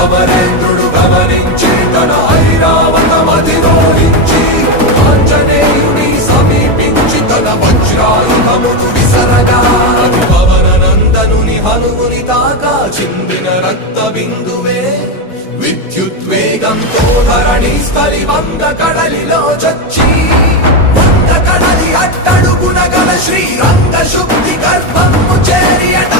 అమరేంద్రుడు గమనించి తన ఐరావతమధిరోహించి ఆంజనేయుని సమీపించి తన వజ్రాయుధమును విసరగా పవన నందనుని హనుముని తాకా చిందిన రక్త బిందువే విద్యుద్వేగంతో ధరణి స్థలి వంద కడలిలో చచ్చి వంద కడలి అట్టడుగున గల శ్రీరంగ శుద్ధి గర్భము చేరియట